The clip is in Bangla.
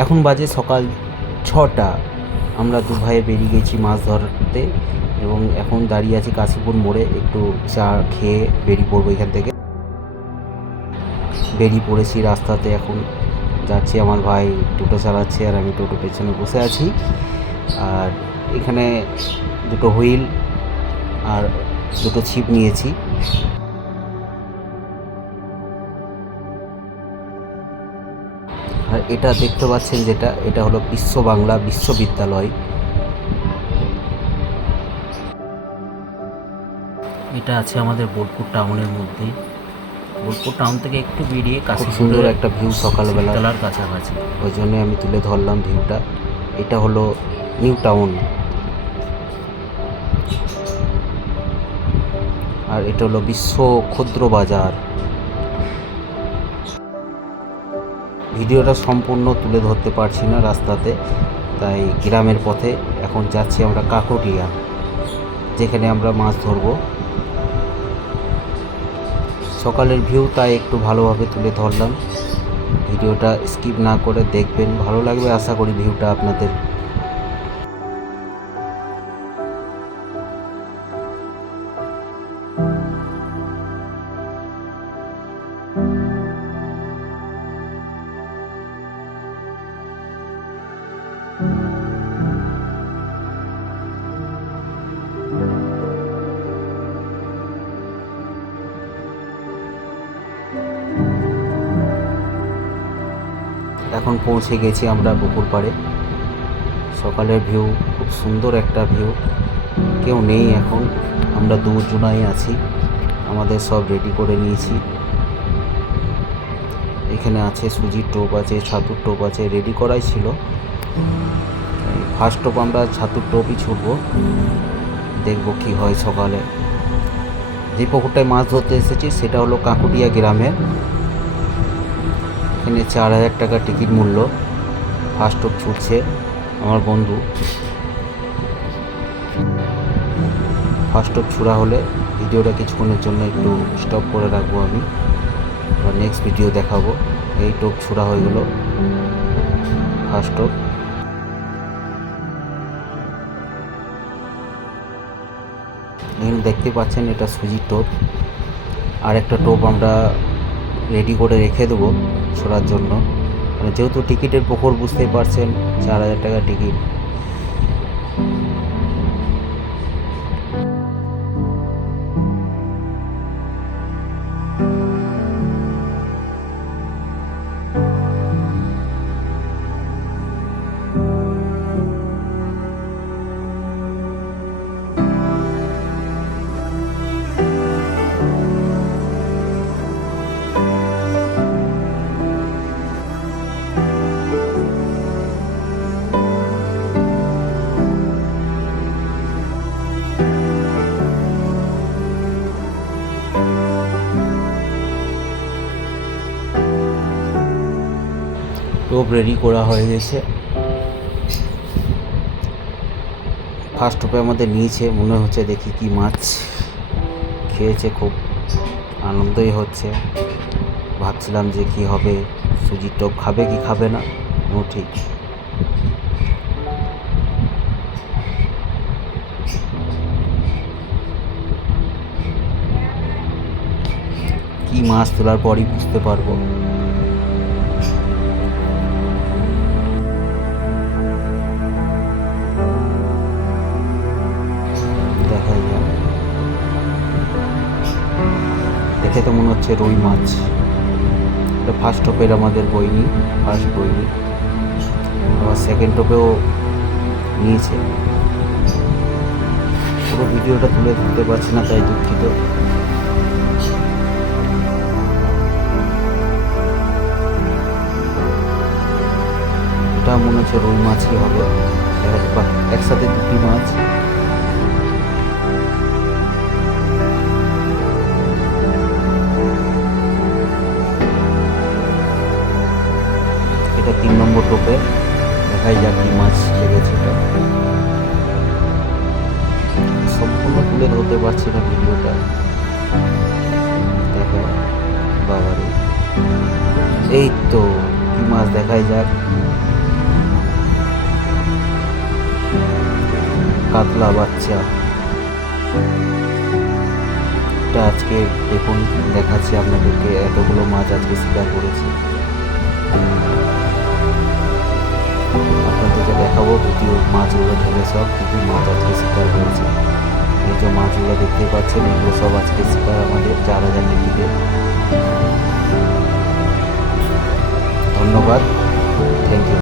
এখন বাজে সকাল 6টা। আমরা দু ভাইয়ে বেরিয়ে গেছি মাছ ধরতে এবং এখন দাঁড়িয়ে আছি কাশীপুর মোড়ে। একটু চা খেয়ে বেরিয়ে পড়বো এখান থেকে। বেরিয়ে পড়েছি রাস্তাতে, এখন যাচ্ছি। আমার ভাই টোটো চালাচ্ছে আর আমি টোটো পেছনে বসে আছি। আর এখানে দুটো হুইল আর দুটো ছিপ নিয়েছি। আর এটা দেখতে পাচ্ছেন যেটা, এটা হলো বিশ্ব বাংলা বিশ্ববিদ্যালয়। এটা আছে আমাদের বোলপুর টাউনের মধ্যে। বোলপুর টাউন থেকে একটু বেরিয়ে খুব সুন্দর একটা ভিউ সকালবেলা, শিবতলার কাছাকাছি, ওই জন্য আমি তুলে ধরলাম ভিউটা। এটা হলো নিউ টাউন আর এটা হলো বিশ্ব ক্ষুদ্র বাজার। ভিডিওটা সম্পূর্ণ তুলে ধরতে পারছি না রাস্তাতে, তাই গ্রামের পথে এখন যাচ্ছি আমরা কাকটিয়া, যেখানে আমরা মাছ ধরবো। সকালের ভিউ তাই একটু ভালোভাবে তুলে ধরলাম। ভিডিওটা স্কিপ না করে দেখবেন, ভালো লাগবে আশা করি ভিউটা আপনাদের। এখন পৌঁছে গেছি আমরা পুকুর পাড়ে। সকালের ভিউ খুব সুন্দর একটা ভিউ। কেউ নেই এখন, আমরা দুজনাই আছি। আমাদের সব রেডি করে নিয়েছি। এখানে আছে সুজির টোপ আছে, ছাতুর টোপ আছে, রেডি করাই ছিল। ফার্স্ট টোপ আমরা ছাতুর টোপই ছুটবো, দেখবো কি হয় সকালে। যে পুকুরটায় মাছ ধরতে এসেছি সেটা হলো কাকটিয়া গ্রামের। এখানে 4000 টাকা টিকিট মূল্য। ফার্স্ট টোপ ছুটছে আমার বন্ধু। ফার্স্ট টোপ ছুড়া হলে ভিডিওটা কিছুক্ষণের জন্য একটু স্টপ করে রাখবো আমি, আবার নেক্সট ভিডিও দেখাবো। এই টোপ ছুড়া হয়ে গেল, ফার্স্ট টোপ। এখানে দেখতে পাচ্ছেন এটা সুজির টোপ। আর একটা টোপ আমরা রেডি করে রেখে দেবো ছোড়ার জন্য, যেহেতু টিকিটের পুকুর বুঝতেই পারছেন, 4000 টাকা টিকিট। টোপ রেডি করা হয়ে গেছে। ফার্স্ট টোপে আমাদের নিয়েছে, মনে হচ্ছে দেখি কি মাছ খেয়েছে, খুব আনন্দই হচ্ছে। ভাবছিলাম যে কি হবে, সুজির টোপ খাবে কি খাবে না, নো ঠিক। কি মাছ তোলার পরই বুঝতে পারবো। দেখা যাক, দেখে তো মনে হচ্ছে রুই মাছ। এটা ফার্স্ট টোপের আমাদের বইনি, ফার্স্ট বইনি। আবার সেকেন্ড টোপেও নিয়েছে। পুরো ভিডিওটা তুলে ধরতে পারছি না, তাই দুঃখিত। এটা মনে হচ্ছে রুই মাছই হবে, একসাথে দুটি মাছ। এটা 3 নম্বর টোপে, দেখাই যাক কি মাছ লেগেছে। এটা সম্পূর্ণ তুলে ধরতে পারছি না ভিডিওটা, দেখা বাবারে। এই তো কি মাছ, দেখাই যাক। কাতলা বাচ্চা। এটা আজকে দেখুন দেখাচ্ছি আপনাদেরকে, এতগুলো মাছ আজকে শিকার করেছি। আপনাদেরকে দেখাবো ভিডিও মাছগুলো ঢেলে সব কী কী মাছ আজকে শিকার হয়েছে। এই যে মাছগুলো দেখতে পাচ্ছেন, এগুলো সব আজকে শিকার আমাদের 4000 নেটিতে। ধন্যবাদ, থ্যাংক ইউ।